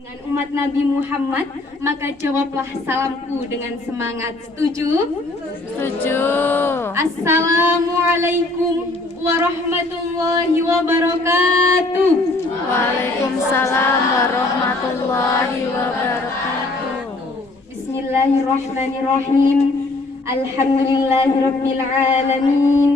Dengan umat Nabi Muhammad, maka jawablah salamku dengan semangat. Setuju? Setuju. Assalamualaikum warahmatullahi wabarakatuh. Waalaikumsalam warahmatullahi wabarakatuh. Bismillahirrahmanirrahim. Alhamdulillahirabbil alamin.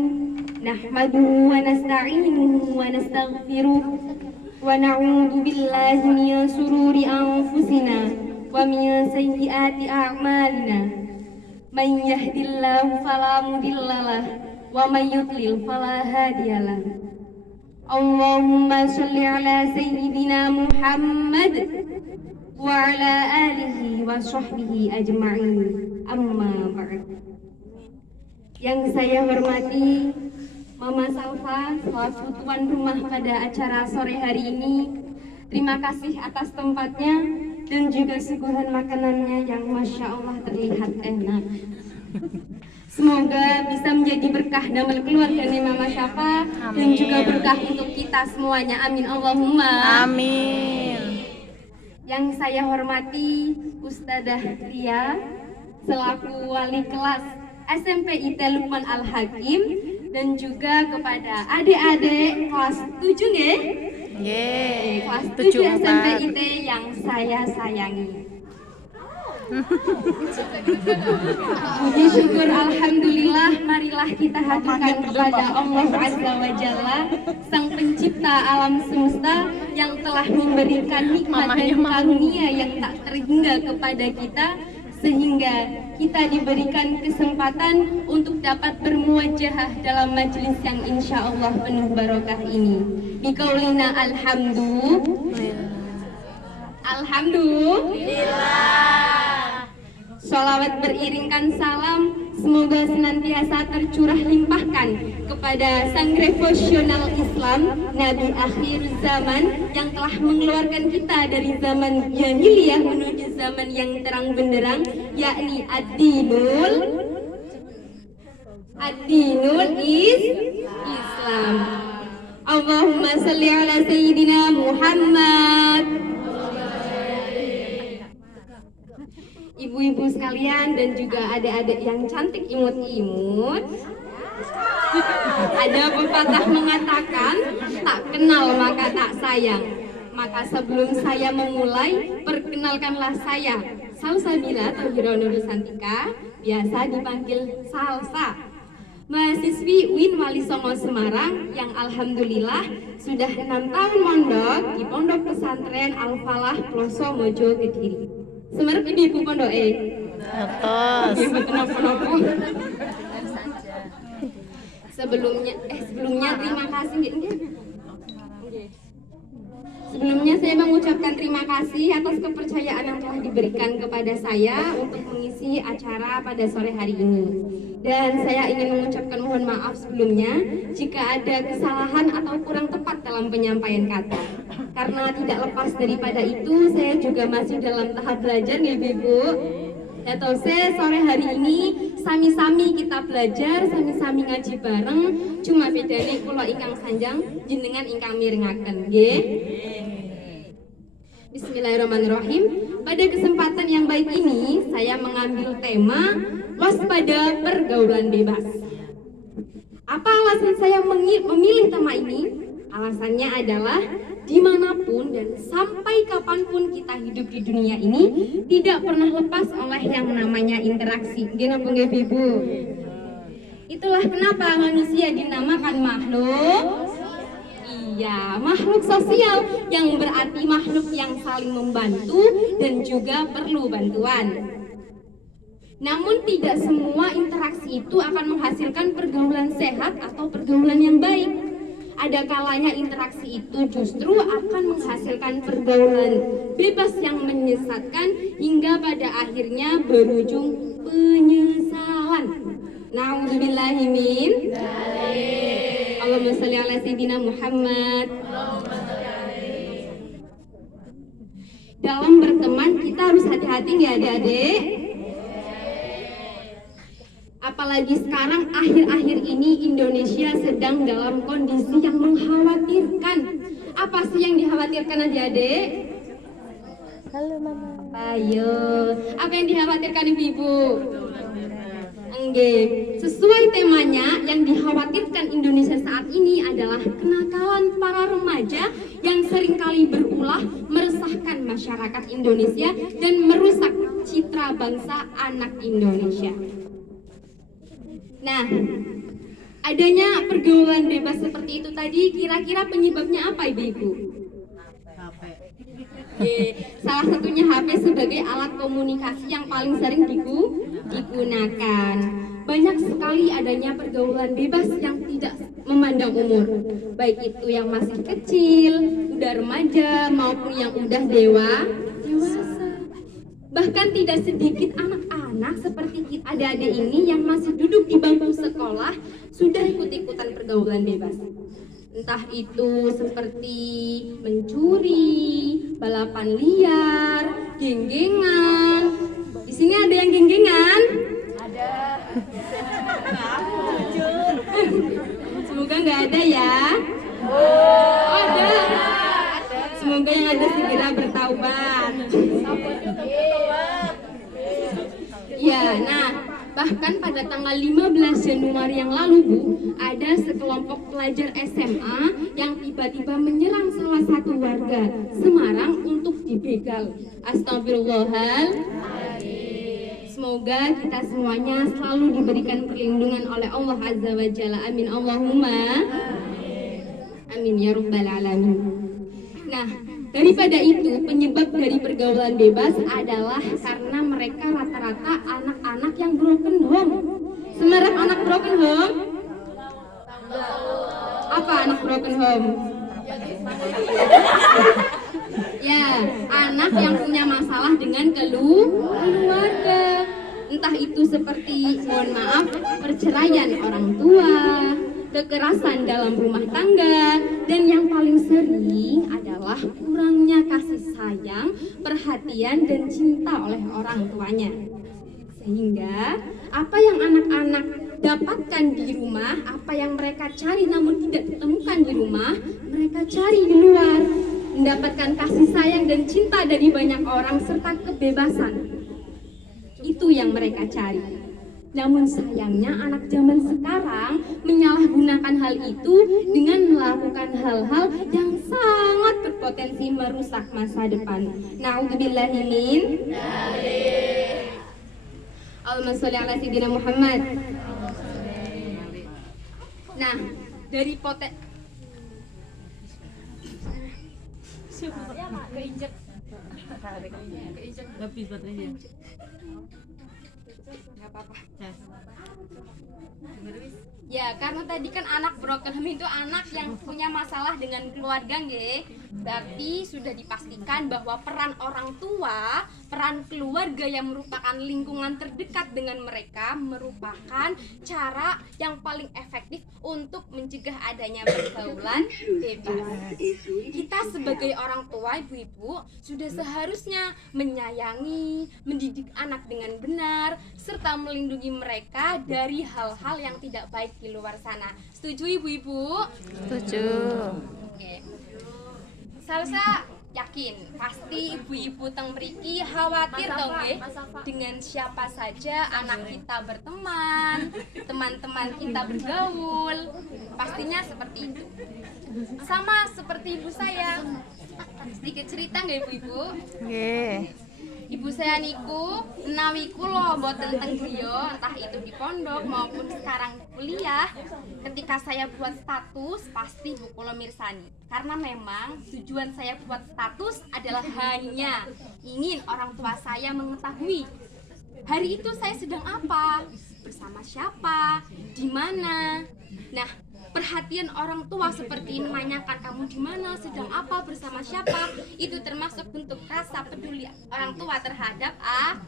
Nahmaduhu wa nasta'inuhu wa nastaghfiruh. Wa na'udzu billahi min shururi anfusina wa min sayyiati a'malina. Man yahdihillahu fala mudhillalah wa man yudlil fala hadiyalah. Allahumma shalli ala sayyidina Muhammad wa ala alihi wa sahbihi ajma'in. Amma ba'd. Yang saya hormati Mama Salva selaku tuan rumah pada acara sore hari ini, terima kasih atas tempatnya dan juga suguhan makanannya yang Masya Allah terlihat enak. Semoga bisa menjadi berkah dalam keluarga Mama Syafa dan juga berkah untuk kita semuanya. Amin Allahumma. Amin. Yang saya hormati Ustadzah Ria selaku wali kelas SMP IT Lukman Al-Hakim dan juga kepada adik-adik kelas 7 nggih? Nggih. Kelas 7 SMP IT yang saya sayangi. Puji syukur alhamdulillah, marilah kita haturkan kepada Allah Azza wa Jalla, Sang Pencipta alam semesta yang telah memberikan nikmat dan karunia yang tak terhingga kepada kita, sehingga kita diberikan kesempatan untuk dapat bermuwajahah dalam majelis yang insya Allah penuh barokah ini. Bikaulina alhamdulillah. Sholawat beriringkan salam semoga senantiasa tercurah limpahkan kepada sang revolusional Islam, Nabi akhir zaman yang telah mengeluarkan kita dari zaman jahiliyah menuju zaman yang terang benderang, yakni ad-dinul Islam. Allahumma salli ala sayyidina Muhammad. Ibu-ibu sekalian dan juga adik-adik yang cantik imut-imut, ada pepatah mengatakan tak kenal maka tak sayang. Maka sebelum saya memulai, perkenalkanlah saya Salsabila Tauhira Nursantika, biasa dipanggil Salsa, mahasiswi UIN Wali Songo Semarang yang alhamdulillah sudah 6 tahun mondok di Pondok Pesantren Al-Falah Ploso Mojo Kediri. Semerep ibu pondoke. Atas. Sebelumnya terima kasih. Sebelumnya saya mengucapkan terima kasih atas kepercayaan yang telah diberikan kepada saya untuk mengisi acara pada sore hari ini. Dan saya ingin mengucapkan mohon maaf sebelumnya jika ada kesalahan atau kurang tepat dalam penyampaian kata. Karena tidak lepas daripada itu, saya juga masih dalam tahap belajar nih Ibu. Ya toh, sore hari ini sami-sami kita belajar, sami-sami ngaji bareng. Cuma bedanya kula ingkang sanjang, jenengan ingkang mirengaken, nggih. Bismillahirrahmanirrahim. Pada kesempatan yang baik ini, saya mengambil tema waspada pergaulan bebas. Apa alasan saya memilih tema ini? Alasannya adalah dimanapun dan sampai kapanpun kita hidup di dunia ini tidak pernah lepas oleh yang namanya interaksi. Gimana Ibu? Itulah kenapa manusia dinamakan makhluk. Iya, makhluk sosial yang berarti makhluk yang saling membantu dan juga perlu bantuan. Namun tidak semua interaksi itu akan menghasilkan pergaulan sehat atau pergaulan yang baik. Ada kalanya interaksi itu justru akan menghasilkan pergaulan bebas yang menyesatkan hingga pada akhirnya berujung penyesalan. Na'udzubillahi min dzalik. Allahumma sholli ala sayyidina Muhammad. Dalam berteman kita harus hati-hati ya adik-adik. Apalagi sekarang akhir-akhir ini Indonesia sedang dalam kondisi yang mengkhawatirkan. Apa sih yang dikhawatirkan adik-adik? Halo Mama. Ayo, apa yang dikhawatirkan ibu-ibu? Enggak, sesuai temanya yang dikhawatirkan Indonesia saat ini adalah kenakalan para remaja yang seringkali berulah meresahkan masyarakat Indonesia dan merusak citra bangsa anak Indonesia. Nah, adanya pergaulan bebas seperti itu tadi, kira-kira penyebabnya apa ibu-ibu? Salah satunya HP sebagai alat komunikasi yang paling sering digunakan. Banyak sekali adanya pergaulan bebas yang tidak memandang umur, baik itu yang masih kecil, udah remaja maupun yang udah dewasa. Bahkan tidak sedikit anak-anak seperti kita adik-adik ini yang masih duduk di bangku sekolah sudah ikut-ikutan pergaulan bebas. Entah itu seperti mencuri, balapan liar, geng-gengan. Di sini ada yang geng-gengan? Ada. Semoga nggak ada ya. Oh, ada. Semoga yang ada segera bertaubat. Ya, nah, bahkan pada tanggal 15 Januari yang lalu Bu, ada sekelompok pelajar SMA yang tiba-tiba menyerang salah satu warga Semarang untuk dibegal. Astagfirullahaladzim. Semoga kita semuanya selalu diberikan perlindungan oleh Allah Azza wa Jalla. Amin Allahumma. Amin ya Rabbal Alamin. Nah, daripada itu, penyebab dari pergaulan bebas adalah karena mereka rata-rata anak-anak yang broken home. Semerap anak broken home? Apa anak broken home? Ya, anak yang punya masalah dengan keluarga. Entah itu seperti, mohon maaf, perceraian orang tua, kekerasan dalam rumah tangga, dan yang paling sering adalah kurangnya kasih sayang, perhatian, dan cinta oleh orang tuanya. Sehingga apa yang anak-anak dapatkan di rumah, apa yang mereka cari namun tidak ditemukan di rumah, mereka cari di luar. Mendapatkan kasih sayang dan cinta dari banyak orang serta kebebasan. Itu yang mereka cari. Namun sayangnya anak zaman sekarang menyalahgunakan hal itu dengan melakukan hal-hal yang sangat berpotensi merusak masa depan. Na'udzubillahi min dzalik. Allahumma sholli ala sayyidina Muhammad. Nah, dari keinjek lebih baterainya. Nggak apa-apa. Ya, karena tadi kan anak broken home itu anak yang punya masalah dengan keluarga, nggih. Berarti sudah dipastikan bahwa peran orang tua, peran keluarga yang merupakan lingkungan terdekat dengan mereka merupakan cara yang paling efektif untuk mencegah adanya pergaulan bebas. Kita sebagai orang tua, ibu-ibu, sudah seharusnya menyayangi, mendidik anak dengan benar, serta melindungi mereka dari hal-hal yang tidak baik di luar sana. Setuju ibu-ibu? Setuju. Oke. Salsa yakin pasti ibu-ibu teng mriki khawatir dong nggih dengan siapa saja anak kita berteman, teman-teman kita bergaul. Pastinya seperti itu. Sama seperti ibu saya. Sedikit cerita nggih ibu-ibu? Nggih. Ibu saya niku menawi kula mboten teng griya, entah itu di pondok maupun sekarang kuliah, ketika saya buat status pasti Bu kula mirsani. Karena memang tujuan saya buat status adalah hanya ingin orang tua saya mengetahui hari itu saya sedang apa, bersama siapa, di mana. Nah, perhatian orang tua seperti menanyakan kamu di mana, sedang apa, bersama siapa, itu termasuk bentuk rasa peduli orang tua terhadap anak.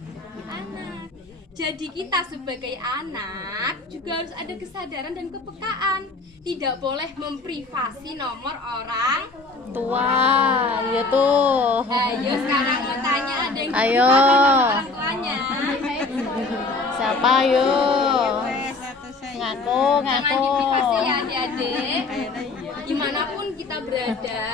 Jadi kita sebagai anak juga harus ada kesadaran dan kepekaan. Tidak boleh memprivasi nomor orang Tua, ya tuh. Ayo sekarang mau tanya, ada yang Ayo. privasi nomor orang tuanya? Siapa ayo? Ngaku. Jangan diprivasi ya adik-adik. Dimanapun kita berada,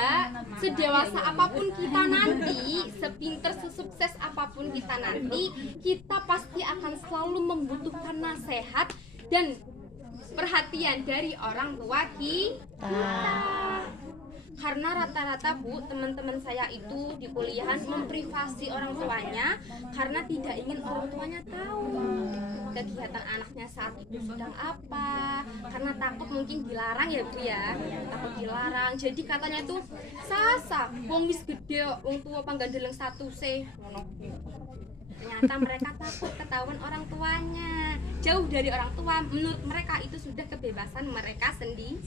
Sedewasa apapun kita nanti, sepinter, sesukses apapun kita nanti, kita pasti akan selalu membutuhkan nasihat dan perhatian dari orang tua kita. Karena rata-rata Bu, teman-teman saya itu di kuliahan memprivasi orang tuanya karena tidak ingin orang tuanya tahu kegiatan anaknya saat itu sedang apa, karena takut mungkin dilarang ya Bu ya, takut dilarang. Jadi katanya tuh sasa wong wis gede wong tua panggandeleng satu se ngono. Ternyata mereka takut ketahuan orang tuanya. Jauh dari orang tua, menurut mereka itu sudah kebebasan mereka sendiri.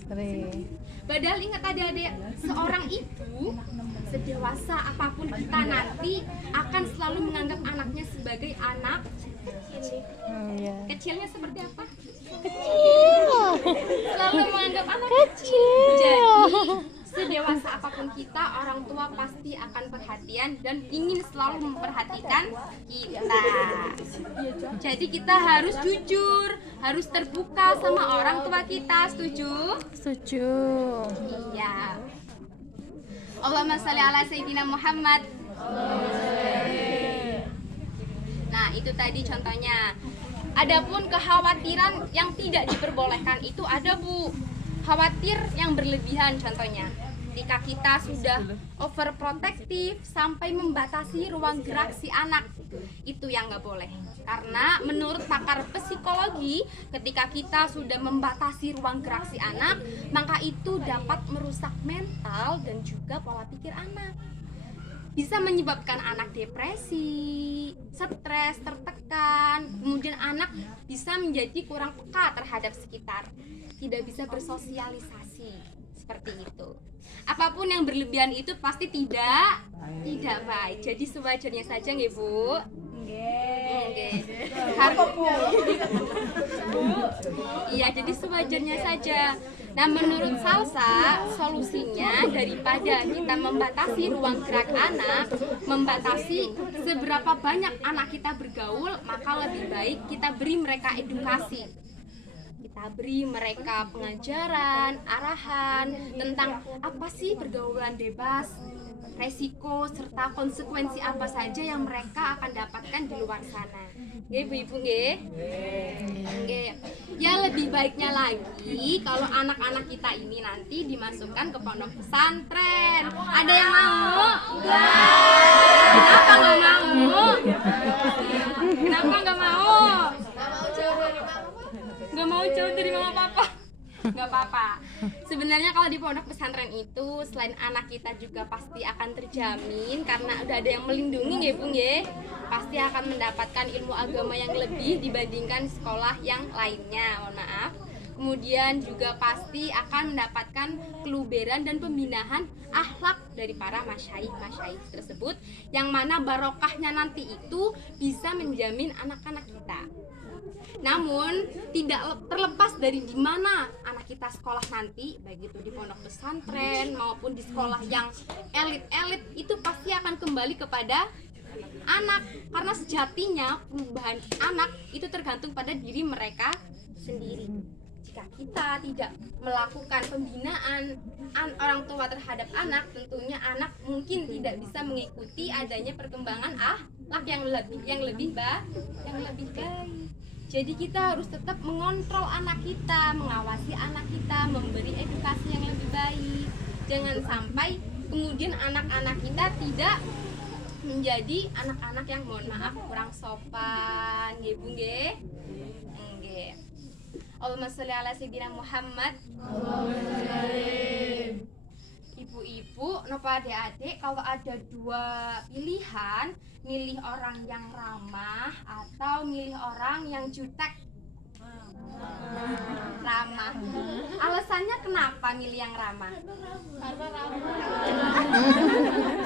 Padahal ingat adik-adik, seorang ibu sedewasa apapun kita nanti akan selalu menganggap anaknya sebagai anak kecil. Kecilnya seperti apa? Selalu menganggap anak kecil. Jadi sedewasa apapun kita, orang tua pasti akan perhatian dan ingin selalu memperhatikan kita. Jadi kita harus jujur, harus terbuka sama orang tua kita. Setuju? Setuju. Iya. Allahumma sholli ala sayyidina Muhammad. Nah, itu tadi contohnya. Adapun kekhawatiran yang tidak diperbolehkan itu ada Bu. Khawatir yang berlebihan contohnya. Ketika kita sudah overprotective sampai membatasi ruang gerak si anak, itu yang nggak boleh. Karena menurut pakar psikologi, ketika kita sudah membatasi ruang gerak si anak, maka itu dapat merusak mental dan juga pola pikir anak. Bisa menyebabkan anak depresi, stres, tertekan, kemudian anak bisa menjadi kurang peka terhadap sekitar, tidak bisa bersosialisasi, seperti itu. Apapun yang berlebihan itu pasti tidak baik. Jadi sewajarnya saja nggih Bu. Iya, jadi sewajarnya saja. Nah, menurut Salsa, solusinya daripada kita membatasi ruang gerak anak, membatasi seberapa banyak anak kita bergaul, maka lebih baik kita beri mereka edukasi. Kita beri mereka pengajaran, arahan tentang apa sih pergaulan bebas, resiko serta konsekuensi apa saja yang mereka akan dapatkan di luar sana. Nggih Bu-ibu nggih? Nggih. Ya lebih baiknya lagi kalau anak-anak kita ini nanti dimasukkan ke pondok pesantren. Ada yang mau? Kenapa nggak mau? Kenapa nggak mau? Nggak mau jauh dari mama papa. Nggak apa-apa. Sebenarnya kalau di pondok pesantren itu selain anak kita juga pasti akan terjamin karena udah ada yang melindungi ya Bung ya. Pasti akan mendapatkan ilmu agama yang lebih dibandingkan sekolah yang lainnya. Mohon maaf. Kemudian juga pasti akan mendapatkan keluberan dan pembinaan akhlak dari para masyaikh tersebut, yang mana barokahnya nanti itu bisa menjamin anak-anak kita. Namun tidak terlepas dari di mana anak kita sekolah nanti, baik itu di pondok pesantren maupun di sekolah yang elit-elit, itu pasti akan kembali kepada anak, karena sejatinya perubahan anak itu tergantung pada diri mereka sendiri. Jika kita tidak melakukan pembinaan orang tua terhadap anak, tentunya anak mungkin tidak bisa mengikuti adanya perkembangan akhlak yang lebih baik. Jadi kita harus tetap mengontrol anak kita, mengawasi anak kita, memberi edukasi yang lebih baik. Jangan sampai kemudian anak-anak kita tidak menjadi anak-anak yang mohon maaf kurang sopan, nggih Bu nggih? Nggih. Allahumma sholli ala sayyidina Muhammad. Ibu-ibu, napa adik-adik, kalau ada dua pilihan, milih orang yang ramah atau milih orang yang jutek? Ramah. Alasannya kenapa milih yang ramah? Karena ramah.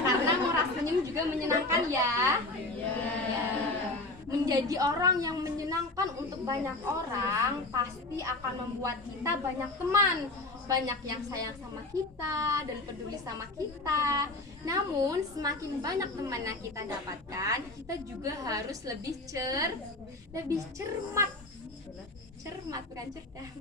Karena murah senyum juga menyenangkan ya. Menjadi orang yang menyenangkan untuk banyak orang pasti akan membuat kita banyak teman, banyak yang sayang sama kita dan peduli sama kita. Namun semakin banyak teman yang kita dapatkan, kita juga harus lebih cermat. Cermat bukan cerdas.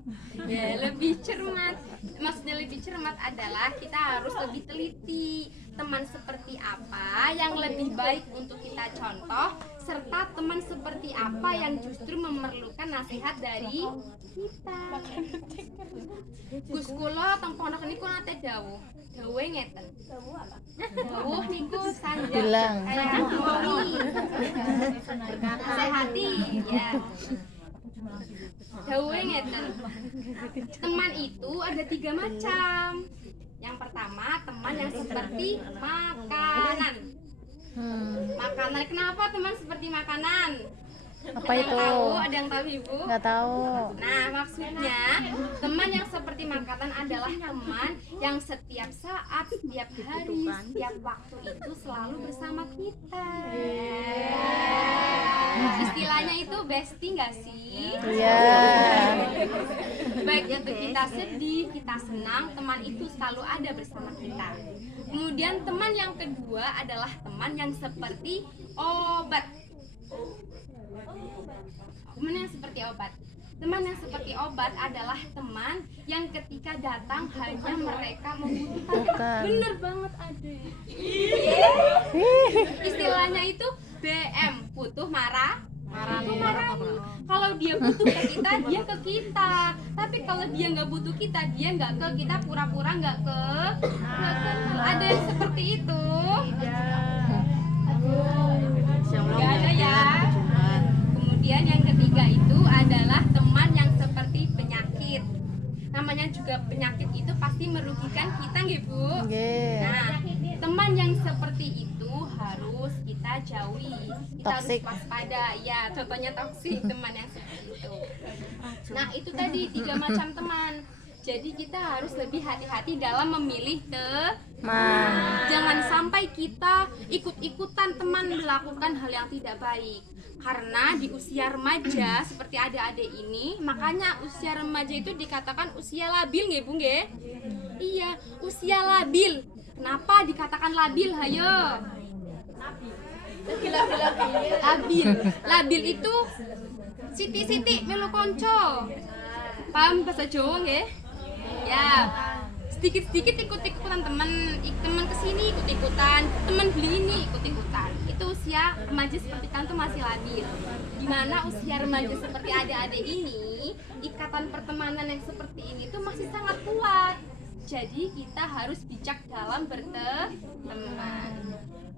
Ya, lebih cermat. Maksudnya lebih cermat adalah kita harus lebih teliti teman seperti apa yang lebih baik untuk kita contoh, serta teman seperti apa yang justru memerlukan nasihat dari kita. Gus kula teng pondok niku nate dawuh. Dawuhe ngeten. Dawuh niku sanjang Bilang. kayak ngopi. Sehati ya. Dawuhe ngeten. Teman itu ada 3 macam. Yang pertama, teman yang seperti makanan. Makanan, kenapa teman seperti makanan? Apa Ada yang itu? tahu? Ada yang tahu Ibu? Nggak tahu. Nah, maksudnya teman yang seperti makanan adalah teman yang setiap saat, setiap hari, setiap waktu itu selalu bersama kita. Istilahnya itu bestie nggak sih? Iya. Baik itu kita sedih, kita senang, teman itu selalu ada bersama kita. Kemudian teman yang kedua adalah teman yang seperti obat. Teman yang seperti obat. Teman yang seperti obat adalah teman yang ketika datang hanya mereka membutuhkan. Bener banget Ade. Istilahnya itu BM, butuh marah. Kalau dia butuh ke kita, dia ke kita. Tapi kalau dia nggak butuh kita, dia nggak ke kita, pura-pura nggak ke. Ada yang seperti itu? Nggak ada ya. Kemudian yang ketiga itu adalah teman yang seperti penyakit. Namanya juga penyakit itu pasti merugikan kita, nggih Bu? Nggih. Nah, teman yang seperti itu harus kita jauhi. Kita Toxic. harus waspada. Ya, contohnya toksik, teman yang seperti itu. Nah, itu tadi 3 macam teman. Jadi kita harus lebih hati-hati dalam memilih teman. Jangan sampai kita ikut-ikutan teman melakukan hal yang tidak baik. Karena di usia remaja seperti adik-adik ini, makanya usia remaja itu dikatakan usia labil nggih Bu nggih? Iya, usia labil. Kenapa dikatakan labil? Hayo. Labil. Labil itu siti-siti melu konco. Paham bahasa Jawa nggih? Ya. Sedikit-sedikit ikut-ikutan teman kesini ikut-ikutan, teman beli ini ikut-ikutan. Itu usia remaja seperti kan tuh masih labil. Dimana usia remaja seperti adik-adik ini, ikatan pertemanan yang seperti ini tuh masih sangat kuat. Jadi kita harus bijak dalam berteman.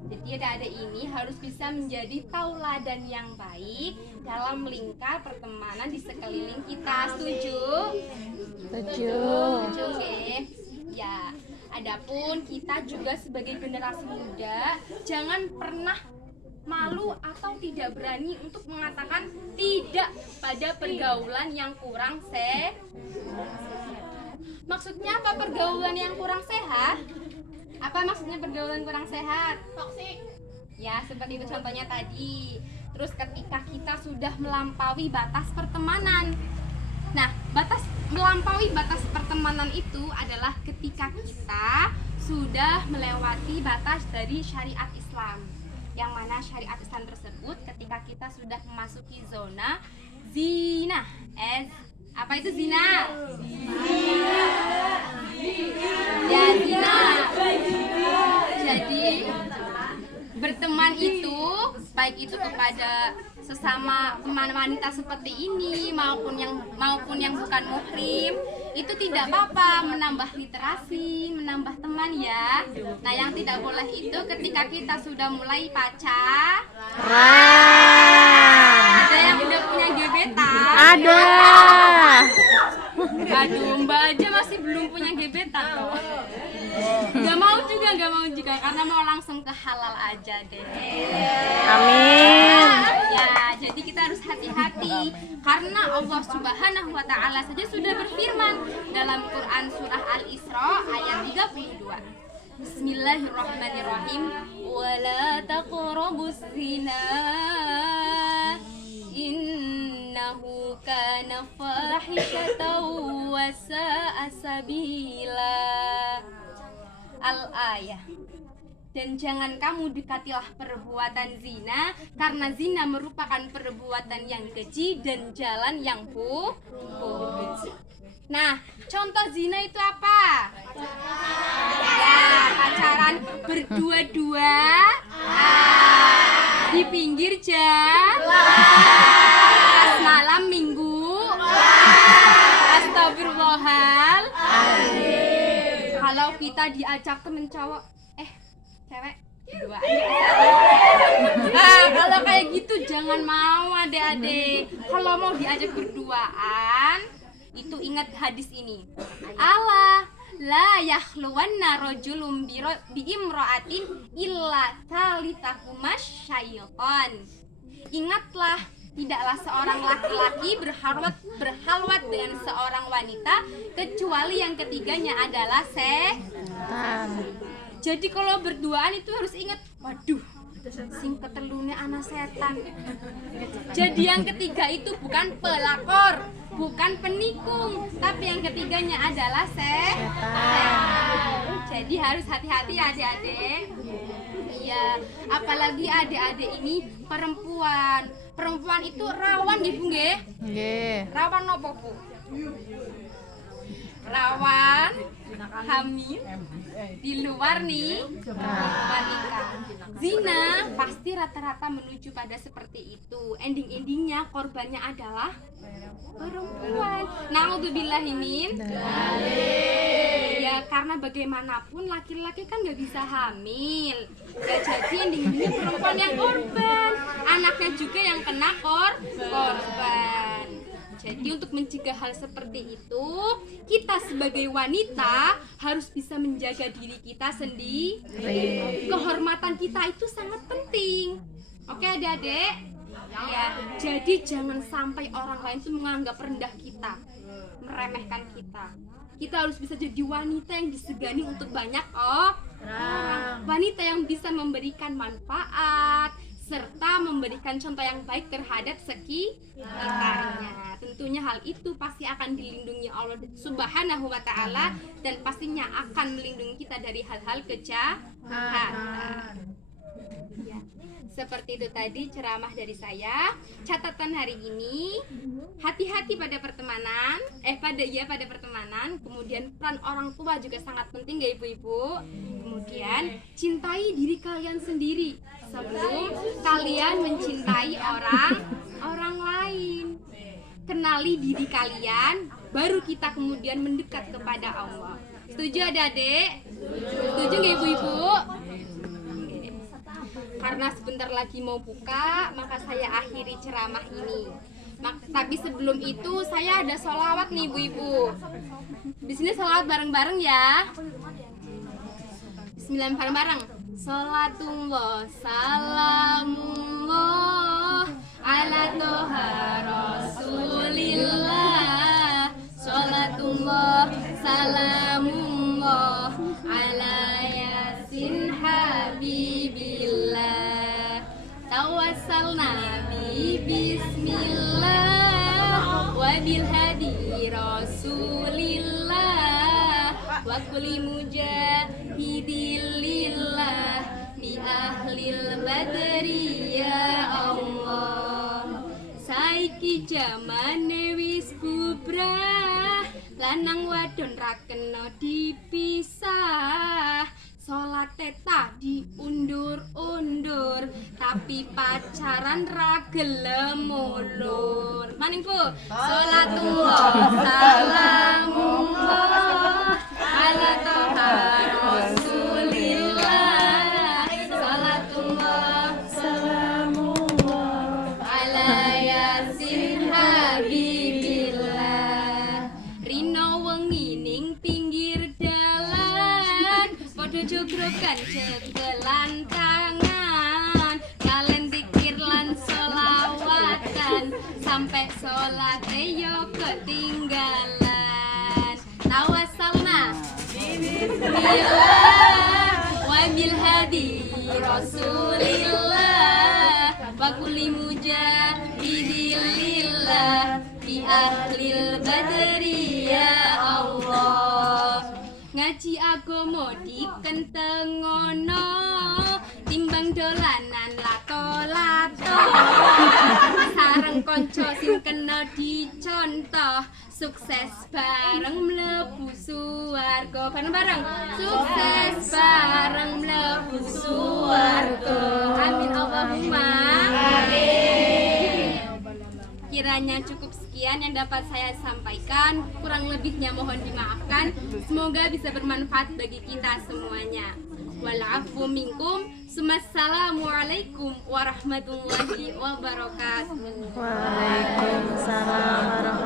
Jadi adik-adik ini harus bisa menjadi tauladan yang baik dalam lingkar pertemanan di sekeliling kita. Setuju? Setuju. Setuju nggih? Ya, adapun kita juga sebagai generasi muda jangan pernah malu atau tidak berani untuk mengatakan tidak pada pergaulan yang kurang sehat. Maksudnya apa pergaulan yang kurang sehat? Apa maksudnya pergaulan kurang sehat? Toksik. Ya, seperti itu contohnya tadi. Terus ketika kita sudah melampaui batas pertemanan. Nah, melampaui batas pertemanan itu adalah ketika kita sudah melewati batas dari syariat Islam. Yang mana syariat Islam tersebut ketika kita sudah memasuki zona zina. Apa itu zina? Ya, zina. Jadi berteman itu baik itu kepada sesama teman wanita seperti ini maupun yang bukan muhrim itu tidak apa-apa, menambah literasi, menambah teman ya. Nah, yang tidak boleh itu ketika kita sudah mulai pacaran. Ada yang udah punya gebetan? Ada. Aduh, Mbak aja masih belum punya gebetan. Gak mau juga karena mau langsung ke halal aja deh. Amin. Ya, jadi kita harus hati-hati karena Allah Subhanahu wa taala saja sudah berfirman dalam Quran surah Al-Isra ayat 32. Bismillahirrahmanirrahim. Wala taqrabus zina fahishatan wa sa'a sabila. Al-ayah. Dan jangan kamu dekatilah perbuatan zina, karena zina merupakan perbuatan yang keji dan jalan yang buruk. Nah, contoh zina itu apa? Ya, pacaran berdua-dua di pinggir pas malam minggu. Astagfirullahaladzim. Kalau kita diajak temen cowok, cewek berdua kalau kayak gitu jangan mau adik-adik. Kalau mau diajak berduaan, itu ingat hadis ini. Allah la yakhluwanna rajulun bi imra'atin illa talitahumas syaitan. Ingatlah, tidaklah seorang laki-laki berhalwat dengan seorang wanita kecuali yang ketiganya adalah setan. Jadi kalau berduaan itu harus ingat, waduh, sing ketelune anak setan. Jadi yang ketiga itu bukan pelakor, bukan penikung, tapi yang ketiganya adalah setan. Jadi harus hati-hati adik-adik. Iya, apalagi adik-adik ini perempuan. Perempuan itu rawan ibu nggih? Nggih. Rawan nopo Bu? Rawan hamil di luar nih menikah. Zina pasti rata-rata menuju pada seperti itu. Ending-endingnya korbannya adalah perempuan. Naudzubillahi min dzalik. Ya karena bagaimanapun laki-laki kan nggak bisa hamil. Ya jadi ending-endingnya perempuan yang korban. Anaknya juga yang kena korban. Jadi untuk mencegah hal seperti itu, kita sebagai wanita harus bisa menjaga diri kita sendiri. Kehormatan kita itu sangat penting. Oke adik-adik? Ya, jadi jangan sampai orang lain itu menganggap rendah kita, meremehkan kita. Kita harus bisa jadi wanita yang disegani untuk banyak orang. Wanita yang bisa memberikan manfaat serta memberikan contoh yang baik terhadap sekitarnya. Tentunya hal itu pasti akan dilindungi Allah Subhanahu wa Ta'ala, dan pastinya akan melindungi kita dari hal-hal kejahatan. Ya, seperti itu tadi ceramah dari saya. Catatan hari ini, hati-hati pada pertemanan, pada pertemanan. Kemudian peran orang tua juga sangat penting ya ibu-ibu. Kemudian cintai diri kalian sendiri sebelum kalian mencintai orang lain. Kenali diri kalian, baru kita kemudian mendekat kepada Allah. Setuju adik-adik? Setuju nggak ibu-ibu? Karena sebentar lagi mau buka, maka saya akhiri ceramah ini. Tapi sebelum itu saya ada sholawat nih ibu-ibu. Di sini sholawat bareng-bareng ya. Bismillah bareng-bareng. Sholatullah salamullah ala toha rasulillah. Sholatullah salamullah ala yasin habibillah. Tawassalna bi bismillah wa bil hadi rasulillah wa kulli mujahidilillah bi ahlil badri ya Allah. Saiki jamane wis bubrah, lanang wadon ra kena dipisah. Sholat teta diundur-undur, tapi pacaran ra gelem mulur. Maning Bu, sholatullah salamullah ala toha rasulillah. Sholatullah salamullah ala yasin habibillah. Rino wengi ning pinggir dalan, padha jogrokan cekelan tangan, kalen zikir lan sholawatan, sampai sholate yo ketinggalan. Tawassalna bismillah wa bil hadi rasulillah wa kulli mujahidilillah bi ahlil agomo dikentengono timbang dolanan lato-lato sareng konco sing kena dicontoh sukses bareng mlebu suwarga bareng-bareng sukses bareng mlebu suwarga amin Allahumma amin. Kiranya cukup sekian yang dapat saya sampaikan, kurang lebihnya mohon dimaafkan. Semoga bisa bermanfaat bagi kita semuanya. Walafu minkum. Assalamualaikum warahmatullahi wabarakatuh. Waalaikumsalam warahmatullahi